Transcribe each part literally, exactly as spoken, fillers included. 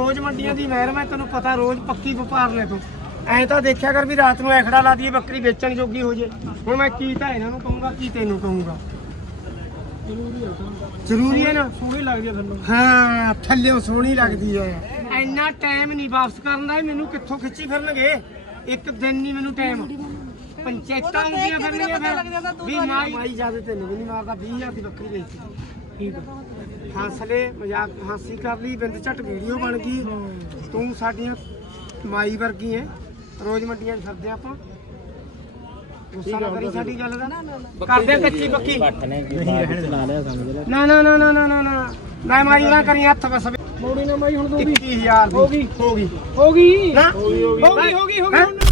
रोज मंडियां दी महर मैं तेन पता रोज पक्की व्यापार ने तू ऐ तो देखा कर भी रात में एखड़ा ला दी बकरी बेचण जोगी हो जाए हुण मैं की तो इन्हां कहूँगा की तेनू कहूँगा जरूरी है ना सोहनी लगदी है थल्लों हाँ थल्लों सोहनी लगदी है इन्ना टाइम नहीं वापस करना मैनू कित्थों खिच्ची फिरनगे एक दिन नहीं मैनू टाइम पंचायतां आउंदियां फिरनियां फिर भी माई माई ज्यादा तेनू भी नहीं मारदा बीस हज़ार दी बकरी बेची ठीक है हासले मजाक हासी कर ली बिंद झट वीडियो बन गई तू साडियां माई वर्गी है रोज मंडियां फिरदे आपां गुस्सा ना करी साडी गल दा करदे कच्ची पक्की ना ना ना ना ना ना ना मैं माई ना करी हत्थ बस मोड़ी ना माई हुण इक्कीस हज़ार हो गई हो गई हो गई ना हो गई हो गई हो गई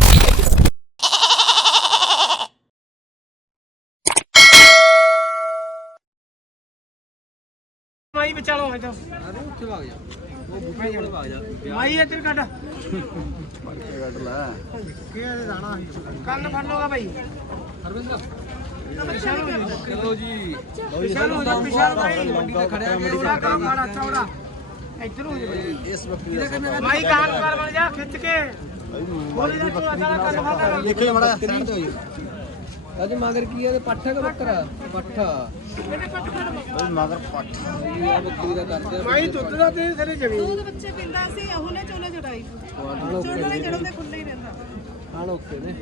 माई बचालो है तो अरे ਉੱਥੇ ਭਾਗ ਜਾ ਉਹ ਬੁੱਢੇ ਕੋਲ ਭਾਗ ਜਾ ਮਾਈ ਇੱਧਰ ਕੱਢ ਕੱਢ ਲੈ ਕਿਹਦੇ ਦਾਣਾ ਕੰਨ ਫੜ ਲੋਗਾ ਭਾਈ ਹਰਵਿੰਦਰ ਚਲੋ ਜੀ ਪਿਛਾਲ ਹੋ ਜਾ ਪਿਛਾਲ ਭਾਈ ਮੰਡੀ ਤੇ ਖੜਿਆ ਚੌੜਾ ਕੰਮ ਮਾੜਾ ਚੌੜਾ ਇੱਧਰ ਹੋ ਜਾ ਇਸ ਵਕਤ ਮਾਈ ਕਾਨ ਕਰ ਬਣ ਜਾ ਖਿੱਚ ਕੇ ਬੋਲੀ ਦਾ ਤੂੰ ਅਸਾਂ ਕੰਨ ਫੜ ਲੈ ਦੇਖੇ ਮੜਾ ਸਾਈਡ ਤੇ ਹੋਈ ਅੱਜ ਮਗਰ ਕੀ ਹੈ ਤੇ ਪੱਠਾ ਕਿ ਬੱਕਰਾ ਪੱਠਾ ਉਹ ਮਗਰ ਪੱਠਾ ਇਹ ਬੱਕਰੀ ਦਾ ਕਰਦੇ ਮਾਈ ਦੁੱਧ ਦਾ ਤੇ ਸਾਰੇ ਜਮੀਨ ਦੁੱਧ ਬੱਚੇ ਪਿੰਦਾ ਸੀ ਉਹਨੇ ਚੋਲੇ ਚੜਾਈ ਚੋਲੇ ਨੇ ਜੜੋਂ ਦੇ ਖੁੱਲੇ ਹੀ ਰਹਿੰਦਾ ਹਾਲ ਓਕੇ ਨੇ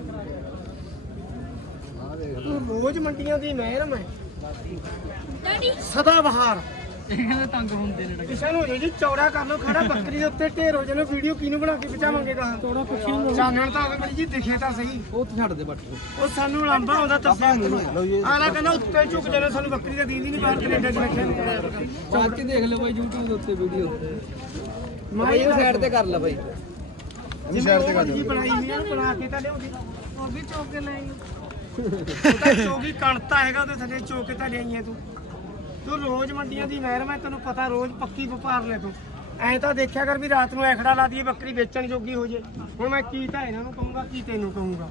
ਆ ਦੇਖ ਰੋਜ਼ ਮੰਡੀਆਂ ਦੀ ਮਹਿਰ ਮੈਂ ਡੈਡੀ ਸਦਾ ਬਹਾਰ ਇਹ ਕਹਿੰਦੇ ਤੰਗ ਹੁੰਦੇ ਨੇ ਕਿਸੇ ਨੂੰ ਜੀ ਚੌੜਾ ਕਰ ਲੋ ਖੜਾ ਬੱਕਰੀ ਦੇ ਉੱਤੇ ਢੇਰ ਹੋ ਜਾਣਾ ਵੀਡੀਓ ਕਿਹਨੂੰ ਬਣਾ ਕੇ ਪਚਾਵਾਂਗੇ ਕਹਾਂ ਚੌੜਾ ਪੁੱਛੀ ਨੂੰ ਚਾਨਣ ਤਾਂ ਹੋਵੇ ਬੜੀ ਜੀ ਦਿਖੇ ਤਾਂ ਸਹੀ ਉਹ ਛੱਡ ਦੇ ਬੱਟ ਉਹ ਸਾਨੂੰ ਲੰਬਾ ਹੁੰਦਾ ਤੱਸੇ ਆਲਾ ਕਹਿੰਦਾ ਉੱਤੇ ਝੁਕ ਜਾਣਾ ਸਾਨੂੰ ਬੱਕਰੀ ਦਾ ਦੀਦੀ ਨਹੀਂ ਬਾਹਰ ਕੈਨੇਡਾ ਚ ਰੱਖਿਆ ਬਾਅਦ ਚ ਦੇਖ ਲਓ ਬਾਈ YouTube ਦੇ ਉੱਤੇ ਵੀਡੀਓ ਮਾਈ ਨੂੰ ਸਾਈਡ ਤੇ ਕਰ ਲੈ ਬਾਈ ਅਸੀਂ ਸਾਈਡ ਤੇ ਕਰ ਜੀ ਬਣਾਈ ਹੋਈ ਆ ਬਣਾ ਕੇ ਤਾਂ ਲਿਆਉਂਦੀ ਉਹ ਵੀ ਚੋਕ ਕੇ ਲੈ ਆਈ ਤਾਂ ਚੋਗੀ ਕਣਤਾ ਹੈਗਾ ਉਹਦੇ ਥੱਲੇ ਚੋਕ ਕੇ ਤਾਂ ਲਿਆਈਆਂ ਤੂੰ ਤੂੰ ਰੋਜ਼ ਮੰਡੀਆਂ ਦੀ ਮਹਿਰ ਮੈਂ ਤੈਨੂੰ ਪਤਾ ਰੋਜ਼ ਪੱਕੀ ਵਪਾਰ ਲੈ ਤੂੰ ਐ ਤਾਂ ਦੇਖਿਆ ਕਰ ਵੀ ਰਾਤ ਨੂੰ ਐਖੜਾ ਲਾ ਦਈਏ ਬੱਕਰੀ ਵੇਚਣ ਜੋਗੀ ਹੋ ਜੇ ਹੁਣ ਮੈਂ ਕੀ ਤਾਂ ਇਹਨਾਂ ਨੂੰ ਕਹੂੰਗਾ ਕੀ ਤੈਨੂੰ ਕਹੂੰਗਾ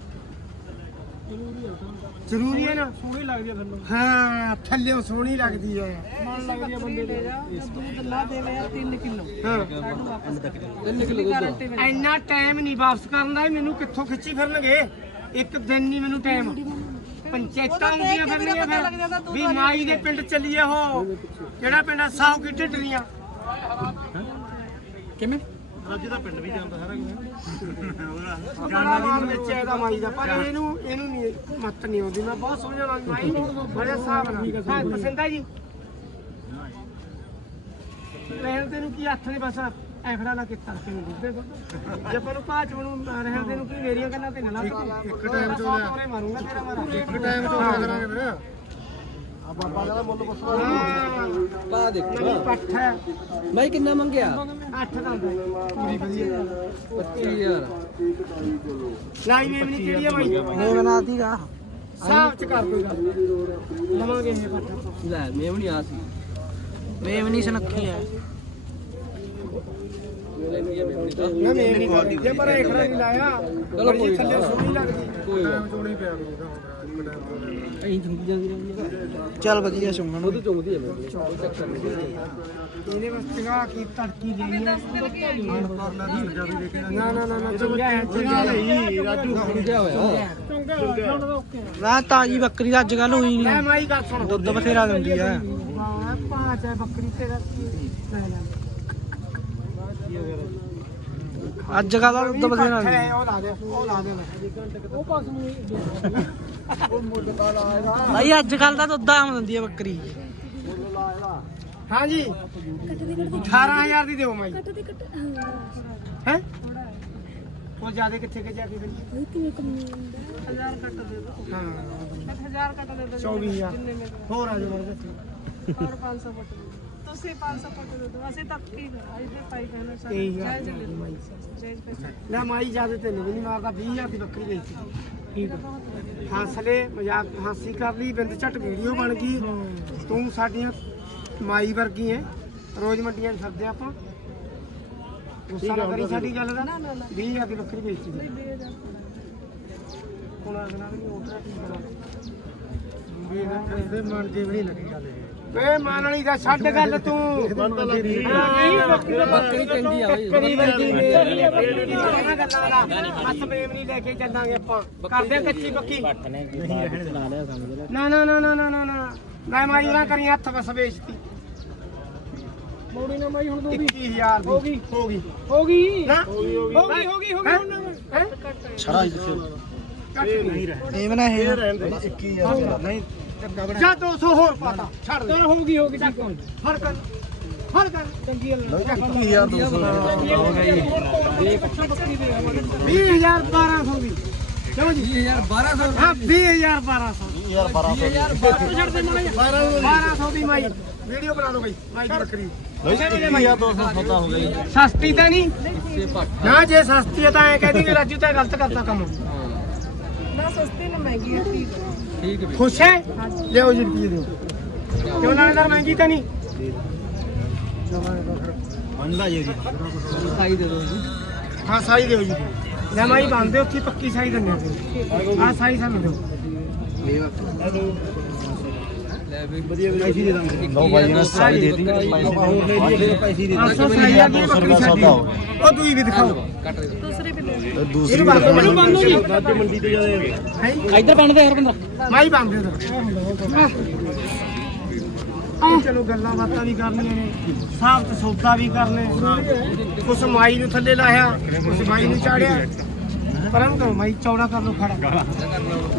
ਜ਼ਰੂਰੀ ਹੈ ਨਾ ਸੋਹਣੀ ਲੱਗਦੀ ਹੈ ਥੱਲੋਂ ਹਾਂ ਥੱਲਿਓਂ ਸੋਹਣੀ ਲੱਗਦੀ ਹੈ ਮਨ ਲੱਗਦੀ ਹੈ ਬੰਦੇ ਦੇ ਦੁੱਧ ਲਾ ਦੇ ਲੈ ਤਿੰਨ ਕਿਲੋ ਹਾਂ ਤਿੰਨ ਕਿਲੋ ਦੁੱਧ ਇੰਨਾ ਟਾਈਮ ਨਹੀਂ ਵਾਪਸ ਕਰਨਾ ਮੈਨੂੰ ਕਿੱਥੋਂ ਖਿੱਚੀ ਫਿਰਨਗੇ ਇੱਕ ਦਿਨ ਨਹੀਂ ਮੈਨੂੰ ਟਾਈਮ पंचायतां आउंदियां फिरनियां फिर भी माई दे पिंड चलिए हो किहड़ा पिंड आ साव की ढिडरियां किवें राजू दा पिंड भी जांदा सारा कुछ जाना नहीं ਵਿੱਚ ਇਹਦਾ ਮਾਈ ਦਾ ਪਰ ਇਹਨੂੰ ਇਹਨੂੰ ਨਹੀਂ ਮੱਤ ਨਹੀਂ ਆਉਂਦੀ ਮੈਂ ਬਹੁਤ ਸਮਝਾਉਣਾ ਮਾਈ ਬੜੇ ਹਿਸਾਬ ਨਾਲ ਹਾਂ ਪਸੰਦਾ ਜੀ ਰਹਿਣ ਤੈਨੂੰ ਕੀ ਹੱਥ ਨੇ ਬਸ ਐਖੜਾ ਲਾ ਕੇ ਤੜਕੇ ਨੂੰ ਦੁੱਧੇ ਜੇ ਆਪਾਂ ਨੂੰ ਭਾਜ ਨੂੰ ਰਹਿਣ ਦੇ ਨੂੰ ਕੀ ਮੇਰੀਆਂ ਗੱਲਾਂ ਤੇ ਨਾ ਲਾ ਇੱਕ ਟਾਈਮ ਤੋਂ ਤੋਰੇ ਮਾਰੂੰਗਾ ਤੇਰਾ ਮਾਰਾ ਇੱਕ ਟਾਈਮ ਤੋਂ ਕਰਾਂਗੇ ਫਿਰ ਆ ਬਾਬਾ ਦਾ ਮੁੱਲ ਪੁੱਛਦਾ ਪਾ ਦੇਖੋ ਪੱਠ ਹੈ ਮੈਂ ਕਿੰਨਾ ਮੰਗਿਆ ਅੱਠ ਦਾ ਪੂਰੀ ਵਧੀਆ ਪੱਚੀ ਹਜ਼ਾਰ ਲਾਈ ਮੇਮ ਨਹੀਂ ਕਿਹੜੀ ਹੈ ਬਾਈ ਮੈਂ ਬਣਾਤੀਗਾ ਸਾਫ ਚ ਕਰ ਕੋਈ ਗੱਲ ਲਵਾਂਗੇ ਇਹ ਪੱਠ ਲੈ ਮੇਮ ਨਹੀਂ ਆ ਸੀ ਮੇਮ ਨਹੀਂ ਸੁਨੱਖੀ ਹੈ ਨਾ ਮੇਮ ਨਹੀਂ ਕੁਆਲਿਟੀ ਜੇ ਪਰ ਐਖੜਾ ਨਹੀਂ ਲਾਇਆ ਚਲੋ ਕੋਈ ਥੱਲੇ ਸੋਹਣੀ ਲੱਗਦੀ ਕੋਈ ਚੋਣੀ ਪਿਆ ਕਰੂਗਾ ਐਂ ਚੁੰਗੀ ਜਾਂਦੀ ਰਹਿੰਦੀ ਚੱਲ ਵਧੀਆ ਸੁਣਨ ਉਹ ਤਾਂ ਚੁੰਗਦੀ ਹੈ ਇਹਨੇ ਬਸ ਚੰਗਾ ਕੀ ਤੜਕੀ ਲਈ ਹੈ ਨਾ ਨਾ ਨਾ ਨਾ ਚੰਗਾ ਹੈ ਚੰਗਾ ਲਈ ਰਾਜੂ ਚੰਗਾ ਹੋਇਆ ਚੰਗਾ ਨਾ ਤਾਜੀ ਬੱਕਰੀ ਦਾ ਅੱਜ ਕੱਲ ਹੋਈ ਨਹੀਂ ਮੈਂ ਮਾਈ ਗੱਲ ਸੁਣ ਦੁੱਧ ਬਥੇਰਾ ਦਿੰਦੀ ਹੈ ਹਾਂ ਪਾਂਚ ਹੈ ਬੱਕਰੀ ਤੇਰਾ ਲੈ ਲੈ ਅੱਜ ਕੱਲ ਦਾ ਦੁੱਧ ਬਥੇਰਾ ਦਿੰਦੀ ਉਹ ਲਾ ਦੇ ਉਹ ਲਾ ਦੇ ਉਹ ਪਾਸ ਨੂੰ ਉਹ ਮੁੱਢ ਕਾਲ ਆਏਗਾ ਭਾਈ ਅੱਜ ਕੱਲ ਦਾ ਦੁੱਧ ਆਮ ਦਿੰਦੀ ਹੈ ਬੱਕਰੀ हाँ जी अठारह हजार दी दो माई है और ज्यादा कितने के जाके हजार कट दे दो हां हजार कट दे दो चौबीस हजार और आ जाओ और पाँच सौ कट दे तो से पाँच सौ कट दे दो ऐसे तक की ऐसे पाई कहना सर माई ना माई ज्यादा ते नहीं मारदा बीस हजार दी बकरी बेची ठीक है हासले मजाक हासी कर ली बिंद झट वीडियो बन गई तू साडियां माई वर्गी है रोज मंडियां फिरदे आपां गुस्सा ना करी साडी गल दा बीस हजार दी बकरी बेची हुण अगला भी ऑर्डर ठीक करा भी ना कहंदे मन जे भी नहीं लगी गल ਵੇ ਮਾਨ ਵਾਲੀ ਦਾ ਛੱਡ ਗੱਲ ਤੂੰ ਬੱਕਰੀ ਚੰਗੀ ਆ ਬਈ ਬੱਕਰੀ ਵਰਗੀ ਮੇਰੀ ਬੱਕਰੀ ਦੀ ਗੱਲਾਂ ਦਾ ਹੱਥ ਬੇਮ ਨਹੀਂ ਲੈ ਕੇ ਚੱਲਾਂਗੇ ਆਪਾਂ ਕਰਦੇ ਕੱਚੀ ਪੱਕੀ ਨਾ ਨਾ ਨਾ ਨਾ ਨਾ ਨਾ ਨਾ ਮੈਂ ਮਾਈ ਉਹਨਾਂ ਕਰੀ ਹੱਥ ਬਸ ਵੇਚਤੀ ਮੋੜੀ ਨਾ ਮਾਈ ਹੁਣ ਦੋ ਇੱਕੀ ਹਜ਼ਾਰ ਹੋ ਗਈ ਹੋ ਗਈ ਹੋ ਗਈ ਨਾ ਹੋ ਗਈ ਹੋ ਗਈ ਹੋ ਗਈ ਹੈ ਛੜਾ ਇਹ ਬਣਾ ਇਹ ਇੱਕੀ ਹਜ਼ਾਰ ਨਹੀਂ ਜਾਂ ਦੋ ਸੌ ਹੋਰ ਪਾਤਾ ਛੱਡ ਦੇ ਹੋ ਗਈ ਹੋ ਗਈ ਚੱਕ ਫੜ ਕਰ ਫੜ ਕਰ ਚੰਗੀ ਇੱਕੀ ਹਜ਼ਾਰ ਦੋ ਸੌ ਹੋ ਗਿਆ ਜੀ ਵੀਹ ਹਜ਼ਾਰ ਬਾਰਾਂ ਸੌ ਦੀ ਚਲੋ ਜੀ ਵੀਹ ਹਜ਼ਾਰ ਬਾਰਾਂ ਸੌ ਹਾਂ ਵੀਹ ਹਜ਼ਾਰ ਬਾਰਾਂ ਸੌ ਵੀਹ ਹਜ਼ਾਰ ਬਾਰਾਂ ਸੌ ਛੱਡ ਦੇ ਬਾਰਾਂ ਸੌ ਦੀ ਮਾਈ ਵੀਡੀਓ ਬਣਾ ਲਓ ਬਈ ਮਾਈ ਦੀ ਬੱਕਰੀ ਇੱਕੀ ਹਜ਼ਾਰ ਦੋ ਸੌ ਸੌਦਾ ਹੋ ਗਿਆ ਜੀ ਸਸਤੀ ਤਾਂ ਨਹੀਂ ਨਾ ਜੇ ਸਸਤੀ ਹੈ ਤਾਂ ਐ ਕਹਿ ਦੀ ਰਾਜੂ ਤਾਂ ਗਲਤ ਕਰਦਾ ਕੰਮ ਨਾ ਸਸਤੀ ਨਾ ਮਹਿੰਗੀ ਹੈ ਠੀਕ ਠੀਕ ਹੈ ਖੁਸ਼ ਹੈ ਲਿਓ ਜੀ ਰੁਪਏ ਦਿਓ ਕਿਉਂ ਲਾਣੇਦਾਰ ਮਹਿੰਗੀ ਤਾਂ ਨਹੀਂ ਮੰਨਦਾ ਜੀ ਸਾਈ ਦੇ ਦਿਓ ਜੀ ਹਾਂ ਸਾਈ ਦਿਓ ਜੀ ਲੈ ਮਾਈ ਬੰਦੇ ਉੱਥੇ ਪੱਕੀ ਸਾਈ ਦਿੰਦੇ ਆ ਹਾਂ ਸਾਈ ਸਾਨੂੰ ਦਿਓ ਲੈ ਵੀ ਵਧੀਆ ਪੈਸੇ ਦੇ ਦਾਂਗੇ ਲਓ ਬਾਈ ਇਹਨਾਂ ਸਾਈ ਦੇ ਦਿੱਤੀ ਹੋਰ ਲੈ ਲਈਏ ਪੈਸੇ ਦੇ ਅੱਠ ਸੌ ਸਾਈ ਆ ਗਈ ਬੱਕਰੀ ਸਾਡੀ ਉਹ ਦੂਈ ਵੀ ਦਿਖਾਓ ਦੂਸਰੇ ਵੀ ਲੈ ਦਿੱਤੀ ਦੂਸਰੀ ਇਹਨੂੰ ਬੰਦ ਮੈਨੂੰ ਬੰਦ ਜੀ ਅੱਜ ਮੰਡੀ ਤੇ ਜਾਦੇ ਇੱਧਰ ਬੰਦੇ ਹੋਰ ਬੰਦਾ ਮਾਈ ਬੰਦੇ ਉਧਰ ਚਲੋ ਗੱਲਾਂ ਬਾਤਾਂ ਵੀ ਕਰਨੀਆਂ ਨੇ ਸਾਫ ਸੌਦਾ ਵੀ ਕਰਨੇ ਕੁਛ ਮਾਈ ਨੂੰ ਥੱਲੇ ਲਾਇਆ ਕੁਛ ਮਾਈ ਨੂੰ ਚਾੜਿਆ ਪਰਮ ਕਰੋ ਮਾਈ ਚੌੜਾ ਕਰ ਲੋ ਖੜਾ